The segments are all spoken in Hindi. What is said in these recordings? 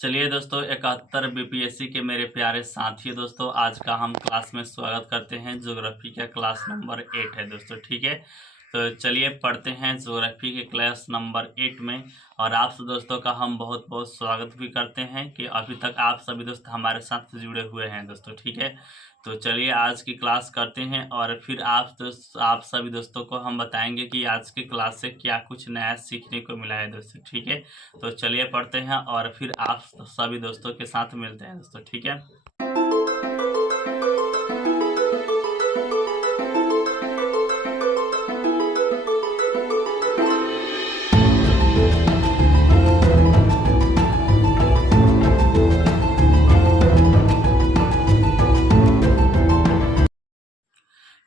चलिए दोस्तों 71 बीपीएससी के मेरे प्यारे साथी दोस्तों, आज का हम क्लास में स्वागत करते हैं। ज्योग्राफी का क्लास नंबर 8 है दोस्तों, ठीक है। तो चलिए पढ़ते हैं ज्योग्राफी के क्लास नंबर 8 में। और आप सब दोस्तों का हम बहुत बहुत स्वागत भी करते हैं कि अभी तक आप सभी दोस्त हमारे साथ जुड़े हुए हैं दोस्तों, ठीक है। तो चलिए आज की क्लास करते हैं और फिर आप सभी दोस्तों को हम बताएंगे कि आज की क्लास से क्या कुछ नया सीखने को मिला है दोस्तों, ठीक है। तो चलिए पढ़ते हैं और फिर आप सभी दोस्तों के साथ मिलते हैं दोस्तों, ठीक है।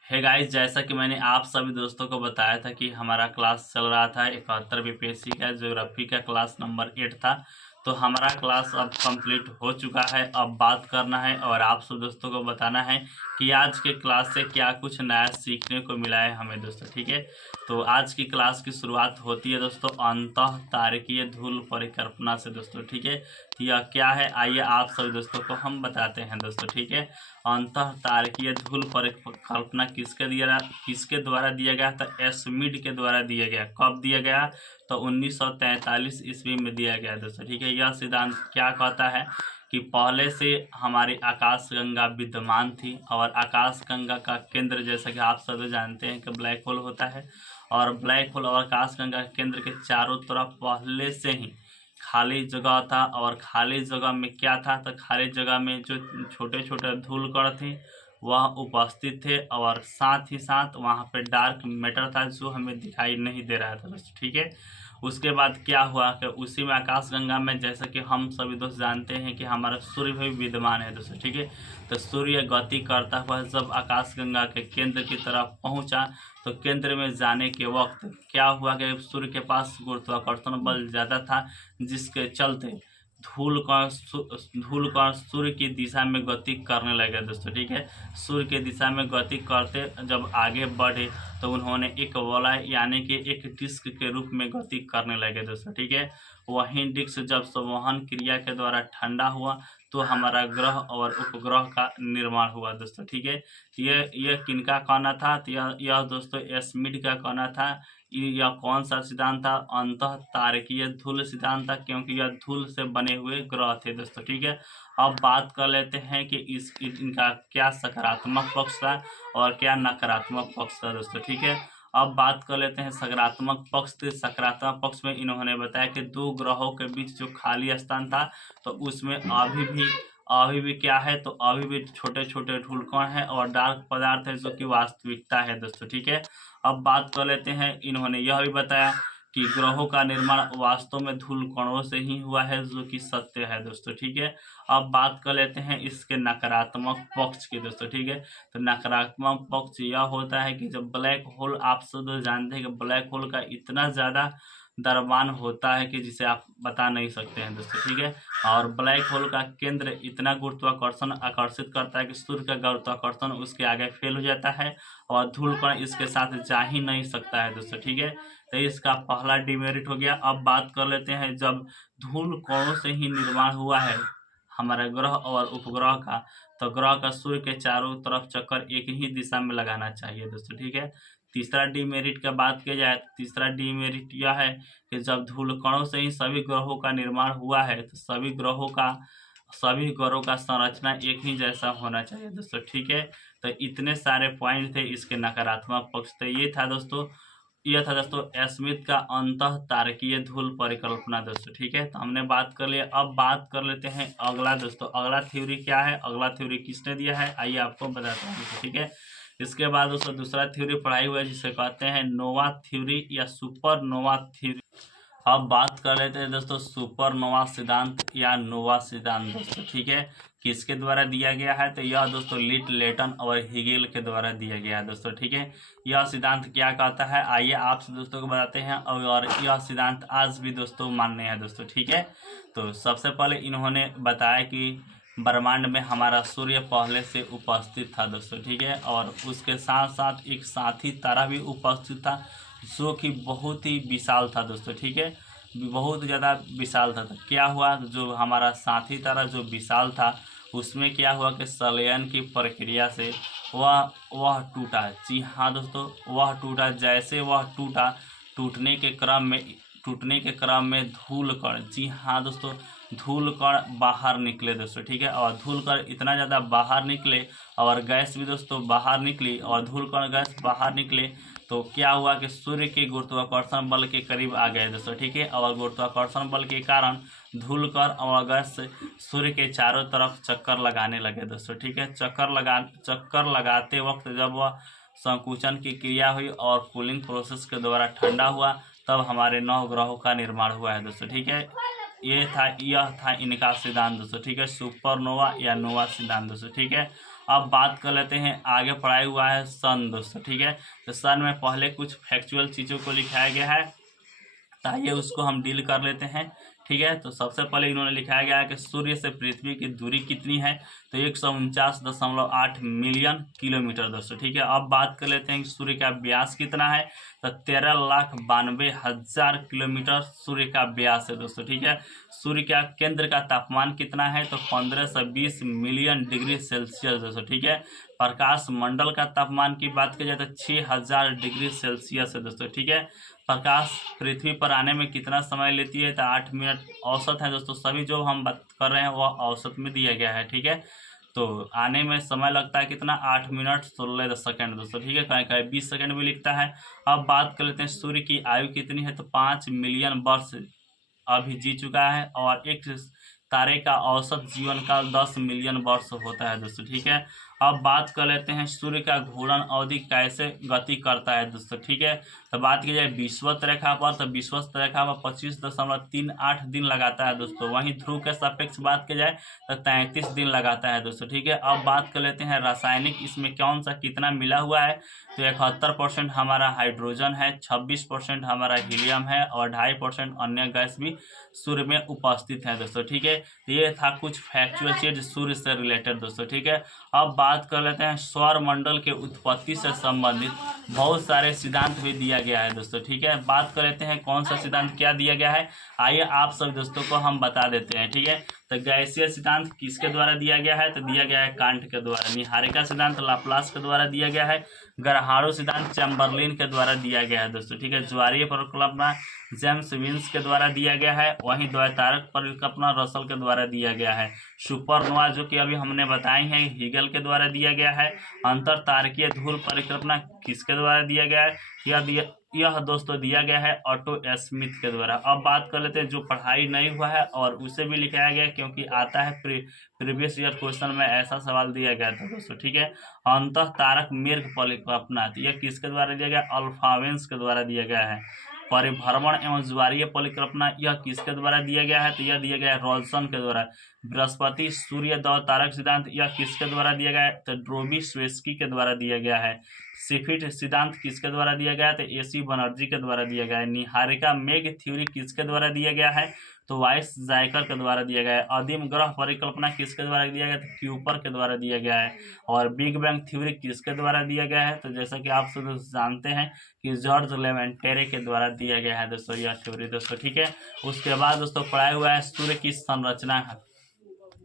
हे गाइस, जैसा कि मैंने आप सभी दोस्तों को बताया था कि हमारा क्लास चल रहा था 71 बीपीएससी का ज्योग्राफी का क्लास नंबर 8 था। तो हमारा क्लास अब कंप्लीट हो चुका है। अब बात करना है और आप सब दोस्तों को बताना है कि आज के क्लास से क्या कुछ नया सीखने को मिला है हमें दोस्तों, ठीक है। तो आज की क्लास की शुरुआत होती है दोस्तों अंतः तारकीय धूल परिकल्पना से दोस्तों, ठीक है। यह क्या है, आइए आप सभी दोस्तों को हम बताते हैं दोस्तों, ठीक है। अंतः तारकीय धूल परिकल्पना किसके द्वारा दिया गया था? स्मिड के द्वारा दिया गया। कब दिया गया? तो 1943 ईस्वी में दिया गया दोस्तों, ठीक है। यह सिद्धांत क्या कहता है कि पहले से हमारी आकाशगंगा विद्यमान थी और आकाशगंगा का केंद्र, जैसा कि आप सभी जानते हैं कि ब्लैक होल होता है। और ब्लैक होल और आकाशगंगा के केंद्र के चारों तरफ पहले से ही खाली जगह था। और खाली जगह में क्या था? तो खाली जगह में जो छोटे छोटे धूल कण थे वह उपस्थित थे और साथ ही साथ वहाँ पे डार्क मैटर था जो हमें दिखाई नहीं दे रहा था दोस्तों, ठीक है। उसके बाद क्या हुआ कि उसी में आकाशगंगा में, जैसा कि हम सभी दोस्त जानते हैं कि हमारा सूर्य भी विद्यमान है दोस्तों, ठीक है। तो सूर्य गति करता हुआ जब आकाशगंगा के केंद्र की तरफ पहुंचा तो केंद्र में जाने के वक्त क्या हुआ कि सूर्य के पास गुरुत्वाकर्षण बल ज़्यादा था, जिसके चलते धूल कण सूर्य की दिशा में गति करने लगे दोस्तों, ठीक है। सूर्य की दिशा में गति करते जब आगे बढ़े तो उन्होंने एक वलय यानी कि एक डिस्क के रूप में गति करने लगे दोस्तों, ठीक है। वही डिस्क जब संवहन क्रिया के द्वारा ठंडा हुआ तो हमारा ग्रह और उपग्रह का निर्माण हुआ दोस्तों, ठीक है। यह किनका कहना था? तो यह दोस्तों स्मिड का कहना था। यह कौन सा सिद्धांत था? अंतः तारकीय धूल सिद्धांत था, क्योंकि यह धूल से बने हुए ग्रह थे दोस्तों, ठीक है। अब बात कर लेते हैं कि इनका क्या सकारात्मक पक्ष था और क्या नकारात्मक पक्ष था दोस्तों, ठीक है। अब बात कर लेते हैं सकारात्मक पक्ष से। सकारात्मक पक्ष में इन्होंने बताया कि दो ग्रहों के बीच जो खाली स्थान था तो उसमें अभी भी क्या है? तो अभी भी छोटे छोटे धूलकण है और डार्क पदार्थ है, जो कि वास्तविकता है दोस्तों, ठीक है। अब बात कर लेते हैं, इन्होंने यह भी बताया कि ग्रहों का निर्माण वास्तव में धूल कणों से ही हुआ है, जो कि सत्य है दोस्तों, ठीक है। अब बात कर लेते हैं इसके नकारात्मक पक्ष की दोस्तों, ठीक है। तो नकारात्मक पक्ष यह होता है कि जब ब्लैक होल, आप सब जानते हैं कि ब्लैक होल का इतना ज़्यादा द्रव्यमान होता है कि जिसे आप बता नहीं सकते हैं दोस्तों, ठीक है। और ब्लैक होल का केंद्र इतना गुरुत्वाकर्षण आकर्षित करता है कि सूर्य का गुरुत्वाकर्षण उसके आगे फेल हो जाता है और धूल कण इसके साथ जा ही नहीं सकता है दोस्तों, ठीक है। तो इसका पहला डिमेरिट हो गया। अब बात कर लेते हैं, जब धूल कणों से ही निर्माण हुआ है हमारा ग्रह और उपग्रह का, तो ग्रह का सूर्य के चारों तरफ चक्कर एक ही दिशा में लगाना चाहिए दोस्तों, ठीक है। तीसरा डिमेरिट का बात किया जाए तो तीसरा डिमेरिट यह है कि जब धूल कणों से ही सभी ग्रहों का निर्माण हुआ है तो सभी ग्रहों का संरचना एक ही जैसा होना चाहिए दोस्तों, ठीक है। तो इतने सारे पॉइंट थे इसके नकारात्मक पक्ष। तो यह था दोस्तों स्मिथ का अंतः तारकीय धूल परिकल्पना दोस्तों, ठीक है। तो हमने बात कर लिया। अब बात कर लेते हैं अगला दोस्तों, अगला थ्योरी क्या है, अगला थ्योरी किसने दिया है, आइए आपको बताता हूँ दोस्तों, ठीक है। इसके बाद दोस्तों दूसरा थ्योरी पढ़ाई हुआ है जिसे कहते हैं नोवा थ्योरी या सुपर नोवा थ्योरी। अब बात कर लेते हैं दोस्तों सुपर नोवा सिद्धांत या नोवा सिद्धांत दोस्तों, ठीक है। किसके द्वारा दिया गया है? तो यह दोस्तों लेटन और हिगेल के द्वारा दिया गया है दोस्तों, ठीक है। यह सिद्धांत क्या कहता है, आइए आप दोस्तों को बताते हैं। और यह सिद्धांत आज भी दोस्तों मान्य है दोस्तों, ठीक है। तो सबसे पहले इन्होंने बताया कि ब्रह्मांड में हमारा सूर्य पहले से उपस्थित था दोस्तों, ठीक है। और उसके साथ साथ एक साथी तारा भी उपस्थित था जो कि बहुत ही विशाल था दोस्तों, ठीक है। बहुत ज़्यादा विशाल था। तो क्या हुआ, जो हमारा साथी तारा जो विशाल था उसमें क्या हुआ कि संलयन की प्रक्रिया से वह टूटा। जी हाँ दोस्तों, वह टूटा। जैसे वह टूटा, टूटने के क्रम में धूल कण, जी हाँ दोस्तों, धूल कण बाहर निकले दोस्तों, ठीक है। और धूल कण इतना ज़्यादा बाहर निकले और गैस भी दोस्तों बाहर निकली, और धूल कण गैस बाहर निकले तो क्या हुआ कि सूर्य के गुरुत्वाकर्षण बल के करीब आ गए दोस्तों, ठीक है। और गुरुत्वाकर्षण बल के कारण धूल कण और गैस सूर्य के चारों तरफ चक्कर लगाने लगे दोस्तों, ठीक है। चक्कर लगाते वक्त जब वह संकुचन की क्रिया हुई और कूलिंग प्रोसेस के द्वारा ठंडा हुआ, तब हमारे 9 ग्रहों का निर्माण हुआ है दोस्तों, ठीक है। यह था इनका सिद्धांत दोस्तों, ठीक है, सुपरनोवा या नोवा सिद्धांत दोस्तों, ठीक है। अब बात कर लेते हैं, आगे पढ़ाई हुआ है सन दोस्तों, ठीक है। तो सन में पहले कुछ फैक्चुअल चीज़ों को लिखाया गया है, आइए उसको हम डील कर लेते हैं, ठीक है। तो सबसे पहले इन्होंने लिखाया गया है कि सूर्य से पृथ्वी की दूरी कितनी है, तो 149.8 मिलियन किलोमीटर दोस्तों, ठीक है। अब बात कर लेते हैं कि सूर्य का व्यास कितना है, तो 13,92,000 किलोमीटर सूर्य का व्यास है दोस्तों, ठीक है। सूर्य का केंद्र का तापमान कितना है, तो 1520 मिलियन डिग्री सेल्सियस दोस्तों, ठीक है। प्रकाश मंडल का तापमान की बात की जाए तो 6000 डिग्री सेल्सियस है दोस्तों, ठीक है। प्रकाश पृथ्वी पर आने में कितना समय लेती है, तो 8 मिनट औसत है दोस्तों। सभी जो हम बात कर रहे हैं वह औसत में दिया गया है, ठीक है। तो आने में समय लगता है कितना, 8 मिनट 16 सेकंड दोस्तों, ठीक है। कहीं कहीं 20 सेकंड भी लिखता है। अब बात कर लेते हैं सूर्य की आयु कितनी है, तो 5 मिलियन वर्ष अभी जी चुका है, और एक तारे का औसत जीवन काल 10 मिलियन वर्ष होता है दोस्तों, ठीक है। अब बात कर लेते हैं सूर्य का घूर्णन अवधि कैसे गति करता है दोस्तों, ठीक है। तो बात की जाए विषुवत रेखा पर, तो विषुवत रेखा पर 25.38 दिन लगाता है दोस्तों। वहीं ध्रुव के सापेक्ष बात की जाए तो 33 दिन लगाता है दोस्तों, ठीक है। अब बात कर लेते हैं रासायनिक, इसमें कौन सा कितना मिला हुआ है, तो 71% हमारा हाइड्रोजन है, 26% हमारा हीलियम है, और 2.5% अन्य गैस भी सूर्य में उपस्थित है दोस्तों, ठीक है। ये था कुछ फैक्चुअल चीज सूर्य से रिलेटेड दोस्तों, ठीक है। अब बात कर लेते हैं सौर मंडल के उत्पत्ति से संबंधित बहुत सारे सिद्धांत भी दिया गया है दोस्तों, ठीक है। बात कर लेते हैं कौन सा सिद्धांत क्या दिया गया है, आइए आप सब दोस्तों को हम बता देते हैं, ठीक है। तो गैसीय सिद्धांत किसके द्वारा दिया गया है, तो दिया गया है कांट के द्वारा। निहारिका सिद्धांत लाप्लास के द्वारा दिया गया है। ग्रहाणु सिद्धांत चैम्बरलिन के द्वारा दिया गया है दोस्तों, ठीक है। ज्वारीय परिकल्पना जेम्स विन्स के द्वारा दिया गया है। वहीं द्वैतारक परिकल्पना रसल के द्वारा दिया गया है। सुपरनोवा जो कि अभी हमने बताई है हीगल के द्वारा दिया गया है। अंतर तारकीय धूल परिकल्पना किसके द्वारा दिया गया है, यह दोस्तों दिया गया है ऑटो स्मिथ के द्वारा। अब बात कर लेते हैं जो पढ़ाई नहीं हुआ है और उसे भी लिखाया गया क्योंकि आता है प्रीवियस ईयर क्वेश्चन में ऐसा सवाल दिया गया था दोस्तों, ठीक है। अंतः तारक मेघ परिकल्पना यह किसके द्वारा दिया गया, अल्फावेंस के द्वारा दिया गया है। परिभ्रमण एवं ज्वारीय परिकल्पना यह किसके द्वारा दिया गया है, तो यह दिया गया है रॉल्सन के द्वारा। बृहस्पति सूर्य दौ तारक सिद्धांत यह किसके द्वारा दिया गया है, तो ड्रोबीश्वेस्की के द्वारा दिया गया है। सिफिट सिद्धांत किसके द्वारा दिया गया है, तो एसी बनर्जी के द्वारा दिया गया है। निहारिका मेघ थ्योरी किसके द्वारा दिया गया है, तो वाइस जायकर के द्वारा दिया गया है। आदिम ग्रह परिकल्पना किसके द्वारा दिया गया, तो क्यूपर के द्वारा दिया गया है। और बिग बैंग थ्योरी किसके द्वारा दिया गया है, तो जैसा कि आप सब जानते हैं कि जॉर्ज लेवेंटेरे के द्वारा दिया गया है दोस्तों यह थ्योरी दोस्तों, ठीक है। उसके बाद दोस्तों पढ़ाया हुआ है सूर्य की संरचना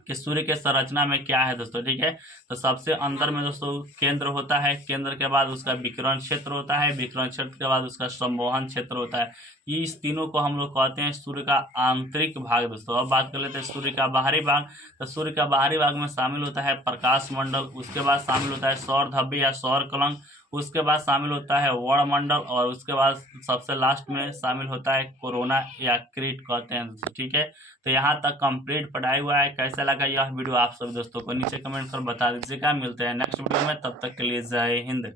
कि सूर्य के संरचना में क्या है दोस्तों, ठीक है। तो सबसे अंदर में दोस्तों केंद्र होता है, केंद्र के बाद उसका विकिरण क्षेत्र होता है, विकिरण क्षेत्र के बाद उसका संवहन क्षेत्र होता है। ये इस तीनों को हम लोग कहते हैं सूर्य का आंतरिक भाग दोस्तों। अब बात कर लेते हैं सूर्य का बाहरी भाग। तो सूर्य का बाहरी भाग में शामिल होता है प्रकाश मंडल, उसके बाद शामिल होता है सौर धब्बे या सौर कलंक, उसके बाद शामिल होता है वर्णमंडल, और उसके बाद सबसे लास्ट में शामिल होता है कोरोना या क्रीट कहते हैं दोस्तों, ठीक है। तो यहाँ तक कंप्लीट पढ़ाई हुआ है। कैसा लगा यह वीडियो आप सब दोस्तों को नीचे कमेंट कर बता दीजिएगा। मिलते हैं नेक्स्ट वीडियो में, तब तक के लिए जय हिंद।